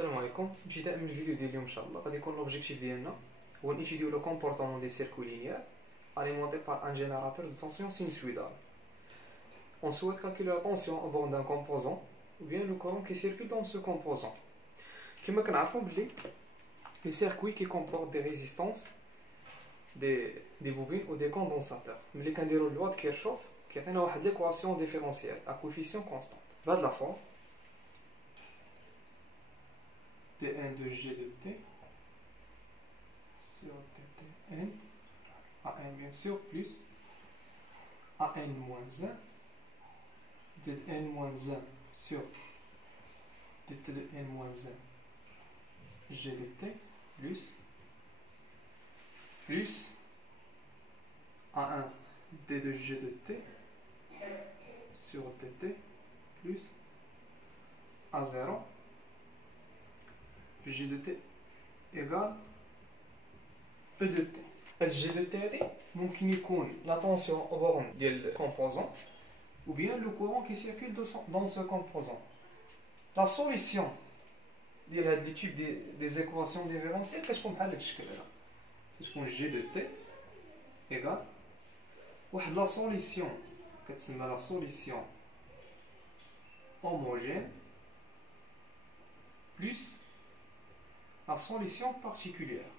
السلام عليكم. ابتداء من الفيديو ديال اليوم ان شاء الله غادي يكون لوبجيكتيف ديالنا هو نيتيديو لو كومبورطمون دي سيركوي لينيير alimenté par un générateur de tension sinusoïdale. On souhaite calculer la tension au bord d'un composant ou bien le courant qui circule dans ce composant. كما كنعرفوا بلي les circuits qui comportent des résistances des bobines ou des condensateurs ملي كنديروا لوا كيرشوف كيعطينا واحد ليكواسيون ديفيرونسيال à coefficient constant. بهاد لا فورم T1 de G de T sur TTN AN bien sûr plus AN moins 1 DN moins 1 sur DT de N moins 1 G de T plus A1 D de G de T sur DT plus A0 G de T égale E de T. Le G de T ممكن يكون la tension au borne ديال composant ou bien le courant qui circule dans ce composant. La solution ديال هاد لي تيب des équations différentielles كتكون بحال هاد الشكل هذا. كتكون G de T égale واحد la solution كتسمى la solution homogène plus la solution particulière.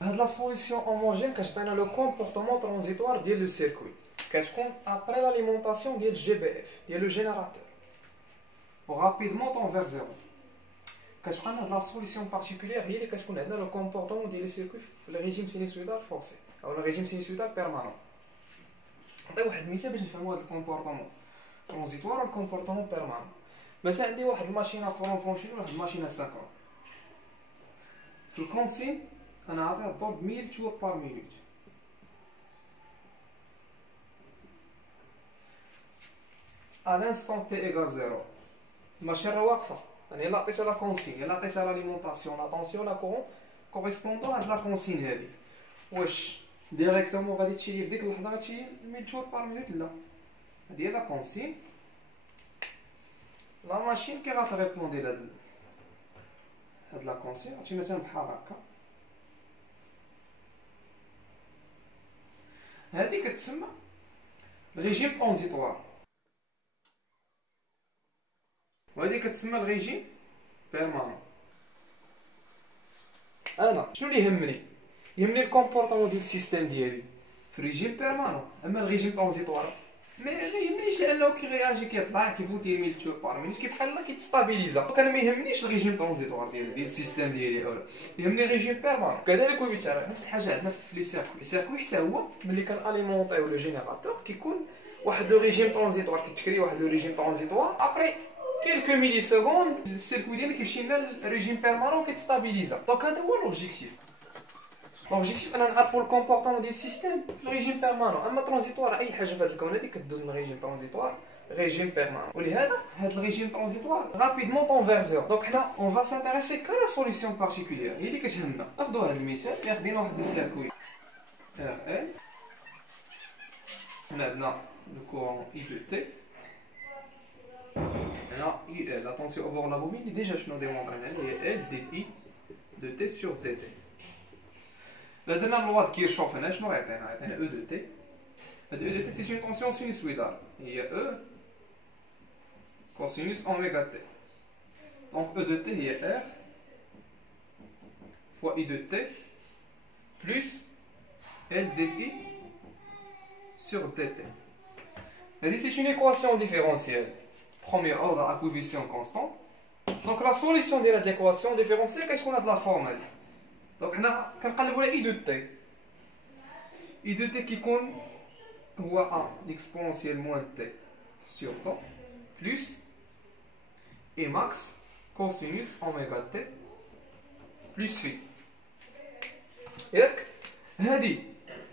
La solution homogène كتعطينا le comportement transitoire ديال le circuit كتكون après l'alimentation ديال GBF ديال le générateur rapidement tend vers 0. كتبقى لنا la solution particulière هي اللي كتكون عندنا le comportement ديال le circuit في le régime sinusoïdal forcé او le régime sinusoïdal permanent. نعطي واحد المثال باش نفهموا هذا الكومبورطمون ترانزيتوار والكومبورطمون بيرمانون. مثلا عندي واحد الماشينه كورون فونكسيون واحد الماشينه ساكرون. في الكونسين انا عاطيها الضرب 1000 تور بار مينوت. à l'instant t égale 0 الماشينه واقفه انا يلا عطيتها لا كونسين يلا عطيتها لاليمونطاسيون لا طونسيون لا كورون كوريسبوندون هاد لا كونسين هادي واش ديريكتومون غادي تشيلي في ديك اللحظه غتشيل 1000 تور بار مينوت لا هادي هي لا كونسين لا ماشين كي غاتريبوندي لهاد لا كونسين عرفتي مثلا بحال هكا هادي كتسمى ريجيم ترانزيتوار وهادي كتسمى الريجيم بيرمانون. انا شنو اللي يهمني الكومبورطمون ديال السيستيم ديالي في الريجيم بيرمانون. اما الريجيم ترانزيتوار ما يهمنيش لانه كيرياجي كيطلع كيفوتي 1000 تور بار مينوت كيف بحال كيتستابيليزا. دونك انا ما يهمنيش الريجيم ترانزيتوار ديال السيستيم ديالي اولا يهمني الريجيم بيرمانون. كذلك وبالتالي نفس الحاجه عندنا في لي سيركوي حتى هو ملي كناليمونطيو لو جينيراتور كيكون واحد لو ريجيم ترانزيتوار كيتكري واحد لو ريجيم ترانزيتوار ابري quelques millisecondes السيركوي ديالنا كيمشي لنا الريجيم بيرمانون كيتستابيليزا. دونك هذا هو لوبجيكتيف. لوبجيكتيف انا نعرفوا الكومبورطمون ديال السيستيم في الريجيم بيرمانون. اما ترانزيتوار اي حاجه في هذا الكون هذه كدوز من ريجيم ترانزيتوار ريجيم بيرمانون ولهذا هذا الريجيم ترانزيتوار رابيدمون طون فير زيرو. دونك حنا اون فا سانتيريسي كا لا سوليسيون بارتيكولير هي اللي كتهمنا. ناخذوا هذا المثال ياخذنا واحد السيركوي ار ال هنا عندنا لو كورون اي دو تي هنا اي ال لا طونسيون اوفر لا بوبين اللي ديجا شنو ديمونطرينا هي ال دي اي دو تي سور دي تي. لا درنا لوا كيرشوف هنا شنو غيعطينا او دو تي. هاد او دو تي سي اون طونسيون سينوسويدال هي او كوسينوس اوميغا تي. دونك او دو تي هي ار فوا اي دو تي بلس ال دي اي sur dt. C'est une équation différentielle premier ordre à coefficient constant. Donc la solution de l'équation différentielle qu'est-ce qu'on a de la forme là. Donc on a كنقلبوا على i de t. i de t qui يكون هو a l'exponentielle moins t sur temps plus e max cosinus oméga t plus phi. ياك هذه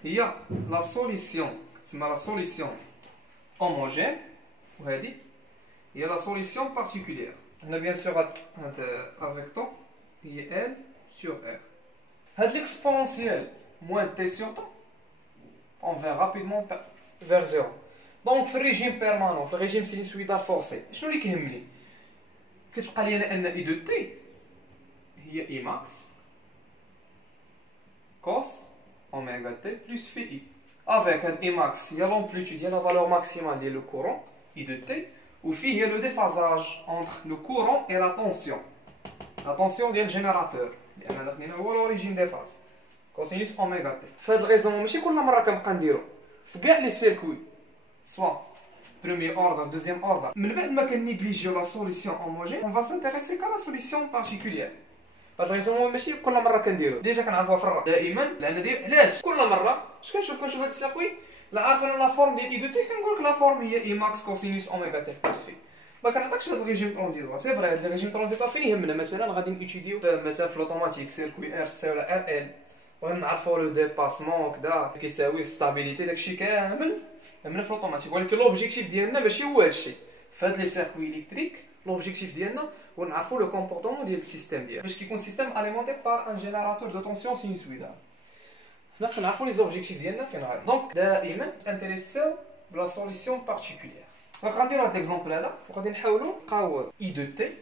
هي la solution تسمى la solution homogène وهذه هي la solution particulière. On a bien sûr avec temps هي L sur R. هاد l'exponentielle moins t sur temps on va rapidement vers 0. دونك في الريجيم بيرمانون في الريجيم سينوسويدال فورسي شنو اللي كيهمني؟ كتبقى لي انا ان اي دو تي هي اي ماكس كوس اوميغا تي بلس في اي افيك هاد اي ماكس هي لومبليتود هي لا فالور ماكسيمال ديال لو كورون اي دو تي وفيه هي لو ديفازاج اونتر لو كورون اي لا طونسيون ديال الجينيراتور لان هذا خدينا هو لوريجين دي فاز كوسينوس اوميغا تي. فهاد الغيزون ماشي كل مره كنبقى نديرو في كاع لي سيركوي سوا premier ordre, deuxième ordre. من بعد ما كنيغليجيو لا سوليسيون هوموجين on va s'intéresser qu'à la solution particulière. هاد الغيزون ماشي كل مره كنديرو ديجا كنعرفوها في الرا دائما لان علاش كل مره اش كنشوف هاد السيركوي لا عارف انا لا فورم ديال اي دو تي كنقول لك لا فورم هي اي ماكس كوسينوس اوميغا تي بلس في ما كنعطيكش هاد الريجيم ترانزيتوار سي فري هاد الريجيم ترانزيتوار فين يهمنا مثلا غادي نيتيديو مثلا في لوطوماتيك سيركوي ار سي ولا ار ال ونعرفوا لو ديباسمون وكذا كيساوي ستابيليتي داكشي كامل من في لوطوماتيك ولكن لوبجيكتيف ديالنا ماشي هو هادشي في هاد لي سيركوي الكتريك لوبجيكتيف ديالنا هو نعرفوا لو كومبورتمون ديال السيستيم ديالنا باش كيكون سيستيم اليمونتي بار ان جينيراتور دو طونسيون سينوسويدال حنا خصنا نعرفوا لي زوبجيكتيف ديالنا فين غادي دونك دائما انتريسيو بلا سوليسيون بارتيكولير دونك غنديرو هاد ليكزومبل هذا وغادي نحاولوا نلقاو اي دو تي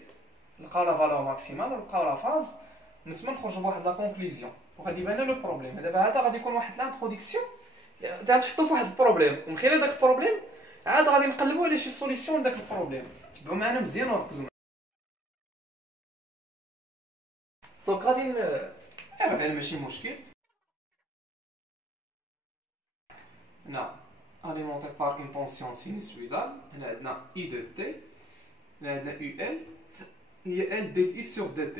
نلقاو لا فالور ماكسيمال ونلقاو لا فاز نتمنى نخرجوا بواحد لا كونكلوزيون وغادي يبان لنا لو بروبليم دابا هذا غادي يكون واحد لانتروداكسيون غنحطو في واحد البروبليم ومن خلال داك البروبليم عاد غادي نقلبوا على شي سوليسيون لداك البروبليم تبعوا معنا مزيان وركزوا دونك غادي غير ماشي مشكل هنا alimenté par une tension sinusoïdale هنا عندنا I de T هنا عندنا UL هي L dI sur dt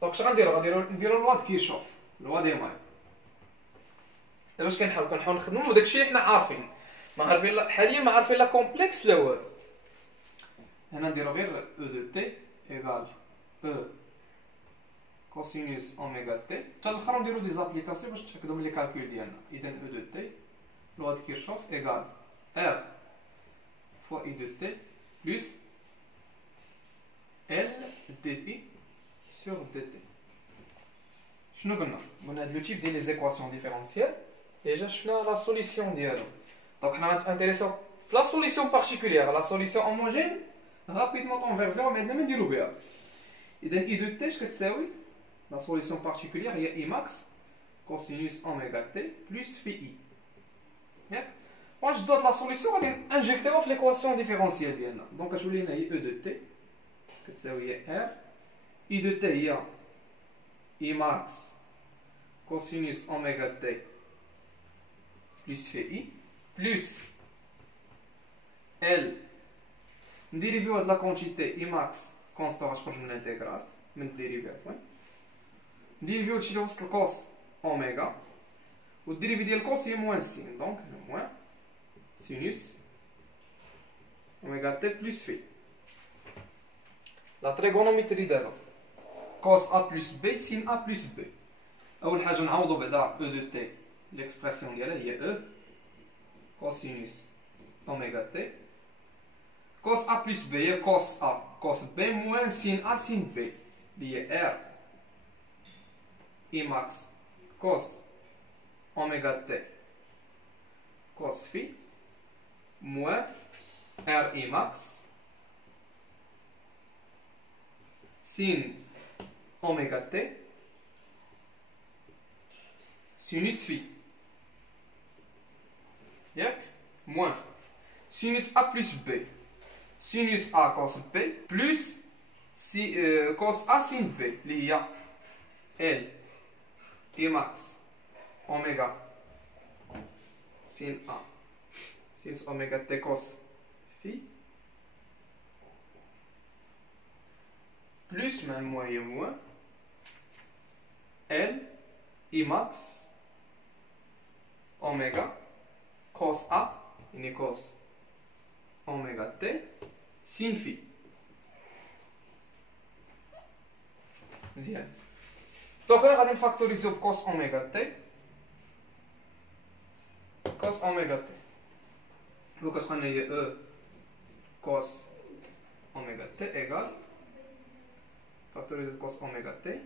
دونك اش غنديرو لوا د كيرشوف لوا دي ماي باش كنحاول نخدمو داكشي اللي حنا عارفين ما عارفين حاليا ما عارفين لا كومبلكس لا والو هنا نديرو غير E de T égale E cosinus اوميغا تي حتى الاخر نديرو دي زابليكاسيون باش نتاكدو من لي كالكول ديالنا اذا او دو تي لوا د كيرشوف ايغال ار فوا اي دو تي بلس ال دي اي سور دي تي شنو قلنا هاد لو تيب ديال لي زيكواسيون ديفيرونسيال ديجا شفنا لا سوليسيون ديالو دونك حنا غنتانتيريسيو في لا سوليسيون بارتيكولير لا سوليسيون هوموجين رابيدمون كونفيرسيون ما عندنا ما نديرو بها اذا اي دو تي اش كتساوي la solution particulière il y a I max cosinus oméga t plus phi i. Quand je donne la solution, on va injecter dans l'équation différentielle. Donc, je vais dire E de t, que c'est R. I de t, il y a I max cosinus oméga t plus phi i plus L. Dérivé de la quantité I max constant, je change l'intégrale, mais dérivé à point. ديريفيو هادشي اللي وسط الكوس اوميغا والديريفي ديال الكوس هي موان سين دونك موان سينوس اوميغا تي بلس في لا تريغونوميتري دابا كوس ا بلس بي سين ا بلس بي اول حاجه نعوضو بعدا او دو تي ليكسبرسيون ديالها هي او كوسينوس اوميغا تي كوس ا بلس بي هي كوس ا كوس بي موان سين ا سين بي اللي هي ار I max cos oméga t cos phi moins R I max sin oméga t sinus phi ياك moins sinus A plus B sinus A cos B plus cos A sin B اللي هي L I max oméga sin A sinus oméga t cos phi plus même moyen moins L I max oméga cos A ini cos oméga t sin phi مزيان دونك انا غادي نفاكتوريزيو بكوس اوميغا تي كوس اوميغا تي دونك اش غنلقى هي او كوس اوميغا تي ايغال فاكتوريزيو بكوس اوميغا تي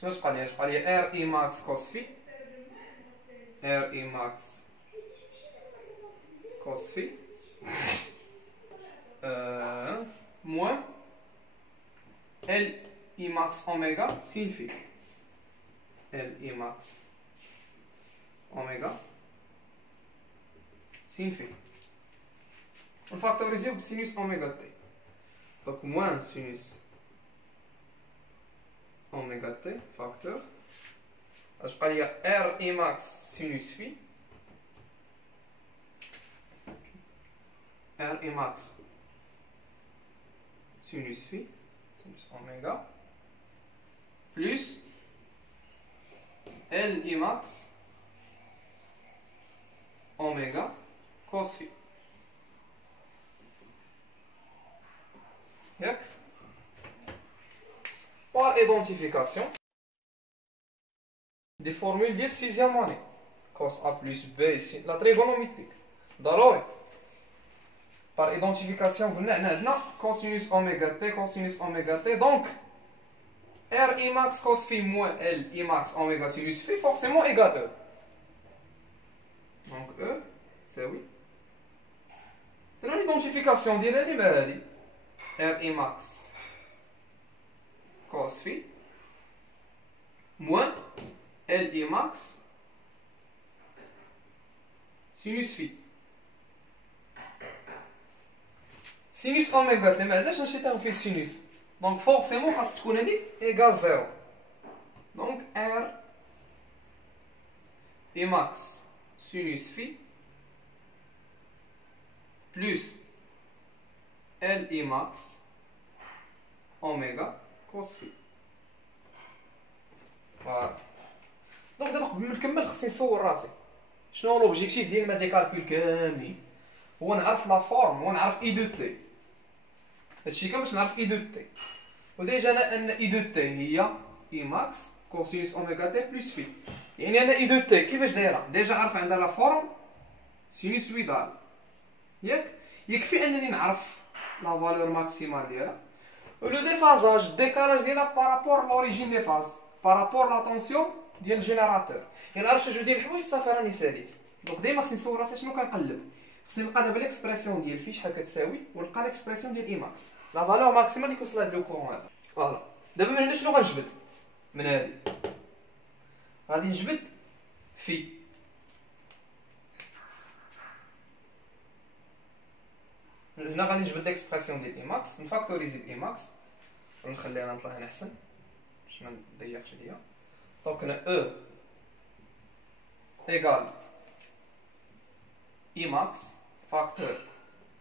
شنو تبقى لي ار اي ماكس كوس في R I max cos phi moins L I max oméga sin phi. L I max oméga sin phi. On factorise au sinus oméga t. Donc moins sinus oméga t facteur. Je vais dire R I max sinus phi. R I max sinus phi, sinus oméga, plus L I max oméga cos phi. Par identification des formules de 6e année, cos A plus B ici, la trigonométrique. ضروري. Par identification, cosinus oméga t, cosinus oméga t. Donc, R I max cos phi moins L I max oméga sinus phi forcément égale E. Donc, E, c'est oui. C'est l'identification d'Hilali. R I max cos phi moins L I max sinus phi. Sinus oméga t, mais là, on fait sinus. Donc, forcément, parce qu'on a dit égale 0. Donc, R I max sinus phi plus L I max oméga cos phi. Voilà. Donc, d'abord, قبل ما نكمل خصني نصور راسي. شنو هو لوبجيكتيف ديال هاد لي كالكول كاملين؟ هو نعرف لا فورم ونعرف اي دو تي. هادشي كامل باش نعرف اي دو تي. وديجا انا ان اي دو تي هي اي ماكس كوسينوس اوميغا تي بلس في. يعني انا اي دو تي كيفاش دايره؟ ديجا عارف عندها لا فورم سينوسويدال. ياك؟ يكفي انني نعرف لا فالور ماكسيمال ديالها. لو ديفازاج الديكالاج ديالها بارابور لوريجين دي فاز بارابور لا طونسيون ديال الجينيراتور. يعني عرفت جوج ديال الحوايج صافي راني ساليت. دونك ديما خصني نصور راسي شنو كنقلب. خصني نلقى دابا ليكسبرسيون ديال في شحال كتساوي ونلقى ليكسبرسيون ديال اي ماكس لا فالور ماكسيمال اللي كيوصل لهاد لو كورون هذا. فوالا دابا من هنا شنو غنجبد؟ من هادي غادي نجبد في هنا غادي نجبد ليكسبرسيون ديال اي ماكس نفاكتوريزي اي ماكس ونخليها نطلع هنا احسن باش ما نضيقش عليا. دونك هنا او ايكال I max facteur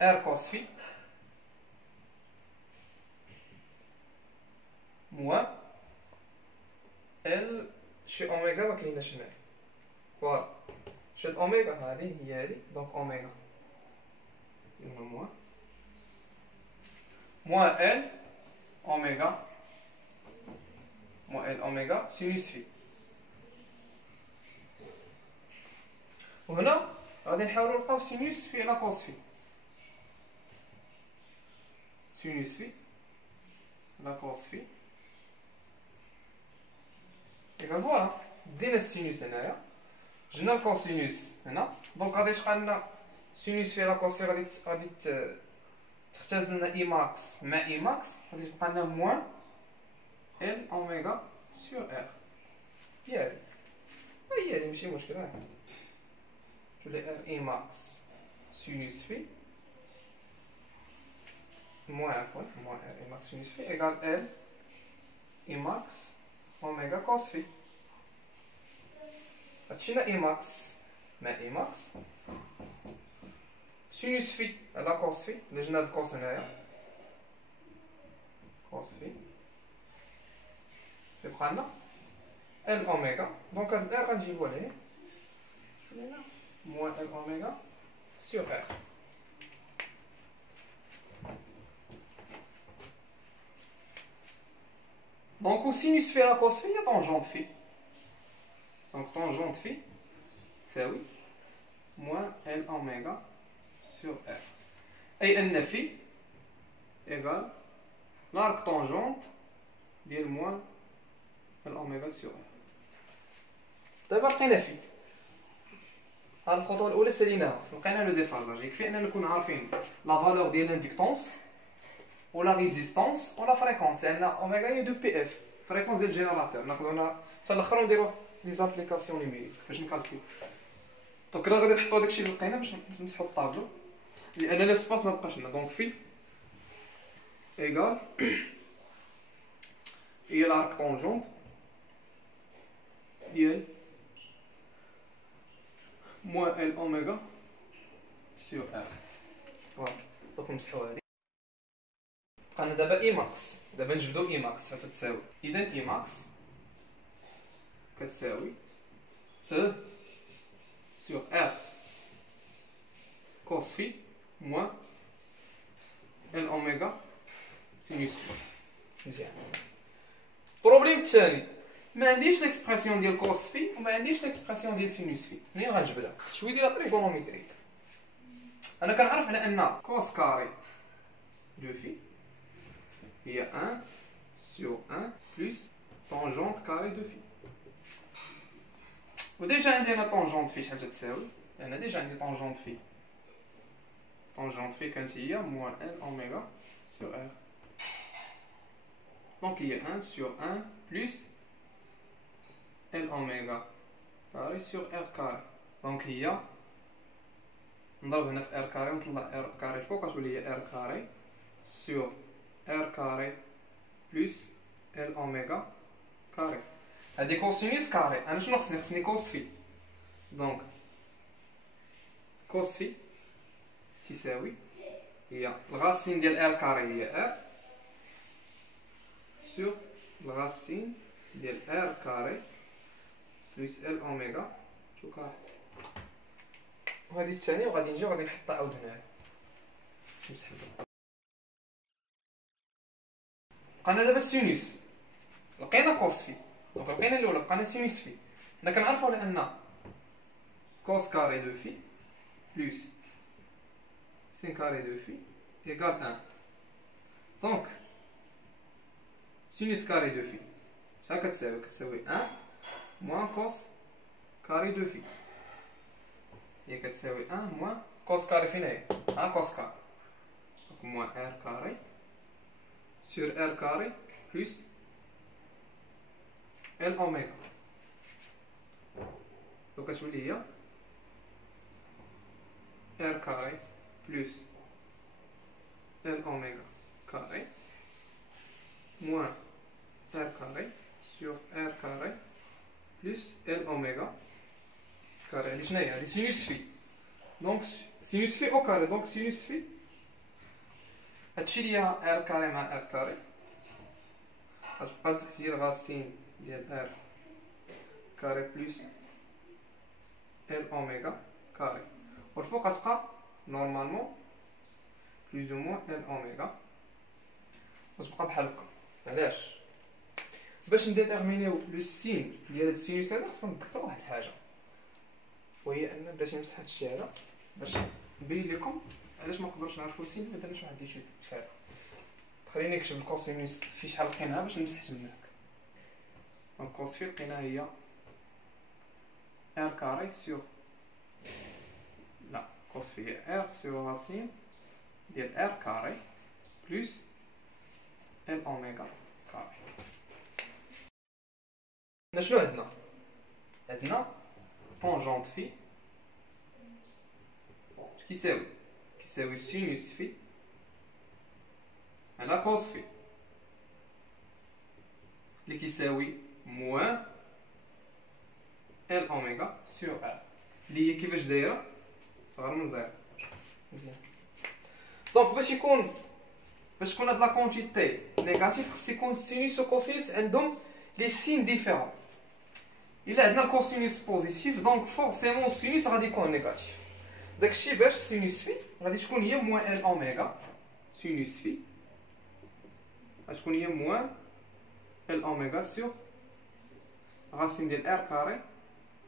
R cos phi moins L شي اوميغا ما كايناش هنايا. فوالا شاد اوميغا هادي هي هادي دونك اوميغا moins L اوميغا moins L اوميغا سينوس في. وهنا غادي نحاولوا نلقاو سينوس في لا كوس في. سينوس في لا كوس في ايكال فوالا دينا السينوس هنايا جبنا الكوسينوس هنا. دونك غادي تبقى لنا سينوس في لا كوس في غادي تختزل لنا اي ماكس مع اي ماكس غادي تبقى لنا موان ال اوميغا سور ار. هي هادي ماشي مشكل. تولي ار اي ماكس سينوس في moins ار اي ماكس سينوس في ايكال ال اي ماكس اوميغا كوس في. هادشينا اي ماكس مع اي ماكس سينوس في على كوس في اللي جبنا هاد الكوس هنايا كوس في يبقى لنا ال اوميغا. دونك هاد الار غنجيبو عليه moins L oméga sur R. Donc au sinus phi à la cos phi, il y a tangente phi. Donc tangente phi, c'est oui, moins L oméga sur R. Et N phi égale l'arc tangente de moins L oméga sur R. D'abord, qu'est-ce phi? ها الخطوه الاولى ساليناها لقينا لو ديفازاج. يكفي اننا نكون عارفين لا فالور ديال لاندكتونس ولا ريزيستانس ولا فريكونس، لان اوميغا هي 2 بي اف فريكونس ديال الجينيراتور. ناخذو هنا حتى الاخر ونديرو لي زابليكاسيون نيميريك باش نكالكيو. دونك راه غادي نحطو داكشي اللي لقينا باش نمسحو الطابلو، لان لاسباس ما بقاش لنا. دونك في ايغال هي لارك طونجونت ديال موان ال اوميغا سور ار. فوالا دونك نمسحو هادي. بقى لنا دابا اي ماكس. دابا نجبدو اي ماكس تتساوي، اذا اي ماكس كتساوي E sur R cos phi moins L oméga sinus phi. مزيان. البروبليم الثاني ما عنديش ليكسبرسيون ديال كوس في وما عنديش ليكسبرسيون ديال سينوس في. منين غنجبدها؟ شويه ديال التريغونوميتريك. انا كنعرف على ان كوس كاري دو في هي 1 sur 1 plus tangente carré de phi. وديجا عندي انا طونجونت في شحال تساوي؟ لان ديجا عندي طونجونت في. طونجونت في كانت هي موان ان اوميغا سور ار. دونك هي 1 sur 1 بلس ال اوميغا كاري سور ار كاري. دونك هي نضرب هنا في ار كاري ونطلع ار كاري الفوق غتولي هي ار كاري سور ار كاري بلس ال اوميغا كاري. هادي كوسينوس كاري. انا شنو خصني كوس في. دونك كوس في تساوي هي الغاسين ديال ار كاري هي ار سور الغاسين ديال ار كاري بلس ال اوميغا تو كاري. وهادي الثانيه وغادي نجي وغادي نحطها عاود هنايا باش نمسح الضرب. بقانا دابا السينوس. لقينا كوس في. دونك لقينا الاولى بقانا سينوس في. حنا كنعرفوا على ان كوس كاري دو في بلس سين كاري دو في ايكال 1. دونك سينوس كاري دو في شحال كتساوي؟ كتساوي 1 موان كوس كاري دو في. هي كتساوي 1 موان كوس كاري. فين هي؟ ها كوس كاري. دونك موان ار كاري سور ار كاري بلس ال اوميغا. دونك كتولي هي ار كاري بلس ال اوميغا كاري موان ار كاري سور ار كاري بلس ال اوميغا كاري. هادي شناهي؟ هادي سينوس في. دونك سينوس في او كاري. دونك سينوس في هادشي اللي هي ار كاري مع ار كاري غتبقى لتحت هي الغاسين ديال ار كاري بلس ال اوميغا كاري، والفوق غتبقى نورمالمون بلوز او موان ال اوميغا. غتبقى بحال هكا. علاش؟ باش نديتيرمينيو لو سين ديال هاد السينوس هذا خصنا نتذكروا واحد الحاجه، وهي ان بلاتي نمسح هادشي هذا باش نبين لكم علاش ما نقدرش نعرفوا سين ما درناش واحد الشيء بسيط. خليني نكتب الكوسينوس في شحال لقيناها باش نمسح تماك. دونك كوس في لقيناها هي ار كاري سور لا كوس في هي ار سور راسين ديال ار كاري بلس ال اوميغا كاري. شنو عندنا؟ عندنا طونجونت في كيساوي سينوس في على كوس في اللي كيساوي موان ال اوميغا سور ار اللي هي كيفاش دايره صغر من زيرو. مزيان. دونك باش تكون هاد لا كونتيتي نيجاتيف خص يكون سينوس و كوسينوس عندهم لي سين ديفيرون. الا عندنا الكوسينوس بوزيتيف دونك فورسيمون السينوس غادي يكون نيجاتيف. داكشي باش سينوس في غادي تكون هي موان ال اوميغا سينوس في غتكون هي موان ال اوميغا سور راسين ديال ار كاري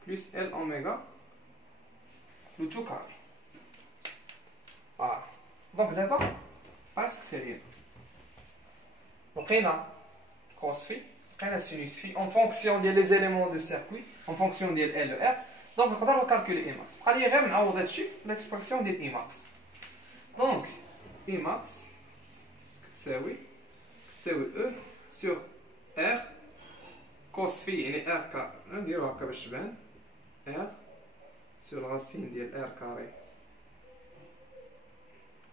بلس ال اوميغا لو تو كاري. دونك دابا براسك سالينا. لقينا كوس في لقينا سينوس في اون فونكسيون ديال لي زيليمون دو سيركوي اون فونكسيون ديال ال ار. دونك نقدر نكالكولي اي ماكس. بقى لي غير نعوض هادشي في ليكسبرسيون ديال اي ماكس. دونك اي ماكس تساوي او سور ار كوس في يعني ار كار، نديرو هكا باش تبان، ار سور راسين ديال ار كاري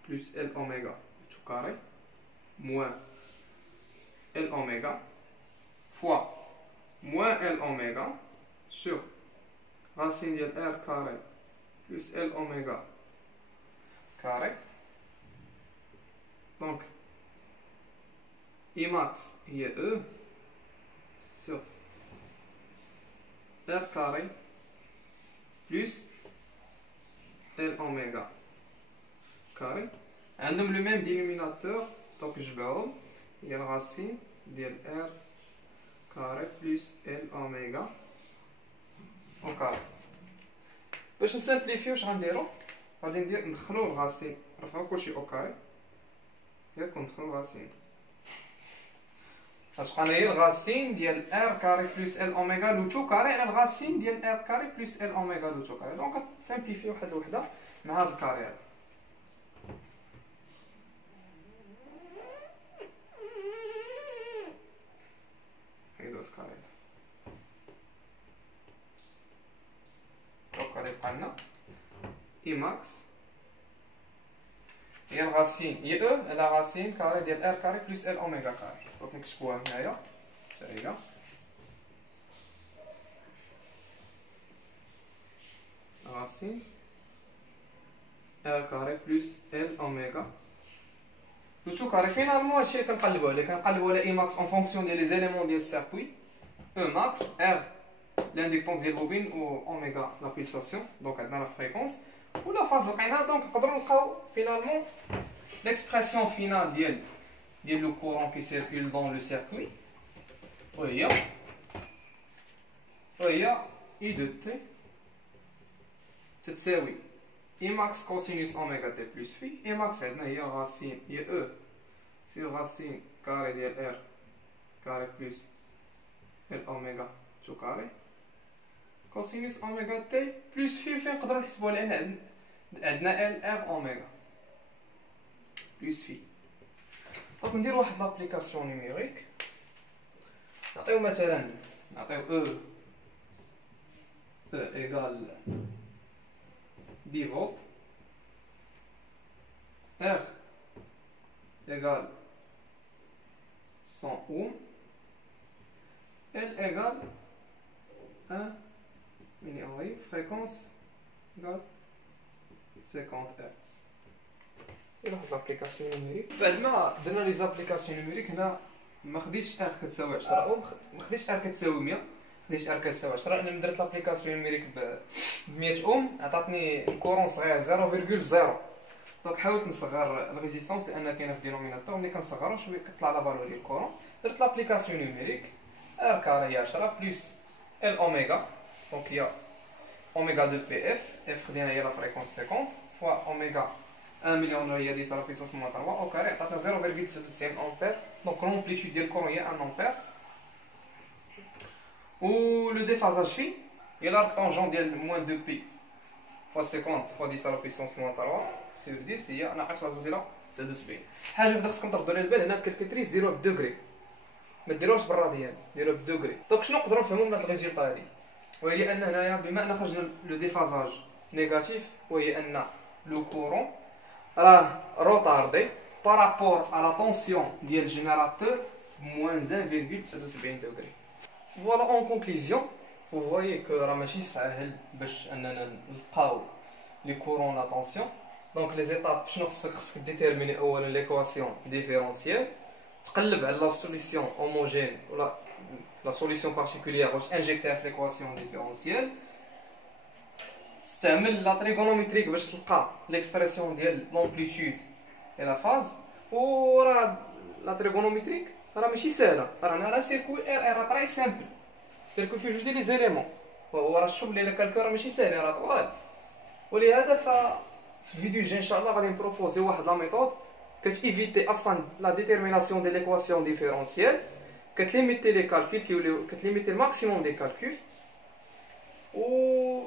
بلس ال اوميغا تو كاري موان ال اوميغا فوا موان ال اوميغا سور racine ديال R carré plus L oméga carré. Donc Imax هي E sur R carré plus L oméga carré. عندهم le même dénominateur, donc جبعهم هي الرacine ديال R carré plus L oméga au carré. باش نسامبليفيو واش غنديرو؟ غادي ندخلو الغاسين، نرفعو كلشي او كاري، ياك ندخلو الغاسين. غتبقى هي الغاسين ديال ار كاري بلس ال اوميغا لو تو كاري على الغاسين ديال ار كاري بلس ال اوميغا لو تو كاري. دونك كتسامبليفيو واحد الوحده مع هاد الكاري هذا. حيدو الكاري هذا. دونك غادي يبقى لنا اي ماكس هي الغاسين هي او على غاسين كاري ديال ار كاري بلس ال اوميغا كاري. دونك نكتبوها هنايا حتى هي غاسين ار كاري بلس ال اوميغا لو تو كاري. فينالمون هادشي اللي كنقلبو عليه، كنقلبو على اي ماكس اون فونكسيون ديال لي زيليمون ديال السيركوي. او ماكس ار l'inductance ديال البوبين و اوميغا لا بيلساسيون. دونك عندنا لا فريكونس و لا فاز لقيناها. دونك نقدروا نلقاو فينالمون l'expression finale ديال لو كورون كي سيركول دون لو سيركوي وهي اي دو تي تتساوي اي ماكس كوسينوس اوميغا تي بلس في. اي ماكس عندنا هي راسين هي او سير راسين كاري ديال ار كاري بلس ال اوميغا تو كاري كوسينوس اوميغا تي بلس في. فين نقدروا نحسبوها؟ لان عندنا ال ار اوميغا بلس في. دونك ندير واحد لابليكاسيون نيميريك، نعطيو مثلا نعطيو او ايغال 10 فولت، ار ايغال 100 اوم، ال ايغال 1 ملي امبير، فريكونس ايغال 50 هرتز. ندير واحد لابليكاسيون نيميريك. بعد ما درنا لي زابليكاسيون نيميريك هنا ما خديتش ار كتساوي 10 اوم، ما خديتش ار كتساوي 100، خديتش ار كتساوي 10. انا درت لابليكاسيون نيميريك ب 100 اوم عطاتني كورون صغير 0.0. دونك حاولت نصغر الريزيستانس لان كاينه في الدينوميناتور، ملي كنصغرو شويه كطلع لا فالور ديال الكورون. درت لابليكاسيون نيميريك ار كاري هي 10 بلس ال اوميغا، دونك هي اوميغا دو بي اف، اف خدينا هي لا فريكونس 50 فوا اوميغا 1 مليون هي 10 على بيسونس موان 3 او كاري عطاتنا 0.97 امبير. دونك لومبليتود ديال الكورون هي 1 امبير. و لو déphasage فيه هي l'arc tangent ديال موان 2 بي فوا 50 فوا 10 على بيسونس موان 3 سور 10 هي ناقص 1.79. حاجه بدا خصكم تردوا لها البال، هنا الكالكوليتريس ديروها بالدوغري، ما ديروهاش بالراديان، ديروها بالدوغري. دونك شنو نقدروا نفهموا من هاد الريزولطا هادي؟ وهي ان هنايا بما ان خرجنا لو ديفازاج نيجاتيف، وهي ان لو كورون راه روطاردي بارابور على لا طونسيون ديال الجينيراتور موان 1.79 دوغري. فوالا اون كونكليزيون vous voyez que راه ماشي ساهل باش اننا نلقاو لي كورون لا طونسيون. دونك لي زيتاب شنو خصك ديتيرميني؟ اولا ليكواسيون ديفيرونسييل، تقلب على لا سوليسيون هوموجين ولا لا سوليسيون بارتيكولير واش انجيكتيها في ليكواسيون ديفيرونسييل، تستعمل لا تريغونوميتريك باش تلقى ليكسبرسيون ديال لومبليتود اي لا فاز. و راه لا تريغونوميتريك راه ماشي ساهله، راه سيركوي ار تراي سامبل، سيركوي فيه جوج ديال لي زيليمون، وهو راه الشغل اللي كالكول راه ماشي ساهل راه طوال. ولهذا في الفيديو الجاي ان شاء الله غادي نبروبوزي واحد لا ميثود كتيفيتي اصلا لا ديتيرميناسيون دي ليكواسيون ديفيرونسييل، كتليميتي لي كالكول كتليميتي الماكسيموم دي كالكول، و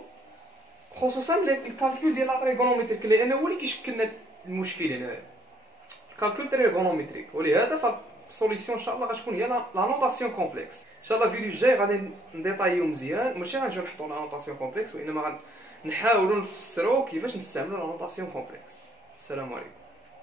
خصوصا الكالكول ديال لا تريغونومتريك لان هو اللي كيشكل لنا المشكل هنايا. الكالكول تريغونومتريك، ولهذا فالسوليسيون ان شاء الله غتكون هي لا نوتاسيون كومبلكس. ان شاء الله الفيديو الجاي غادي نديطايو مزيان، ماشي غنجيو نحطوا لا نوتاسيون كومبلكس، وانما غنحاولوا نفسروا كيفاش نستعملوا لا نوتاسيون كومبلكس. السلام عليكم.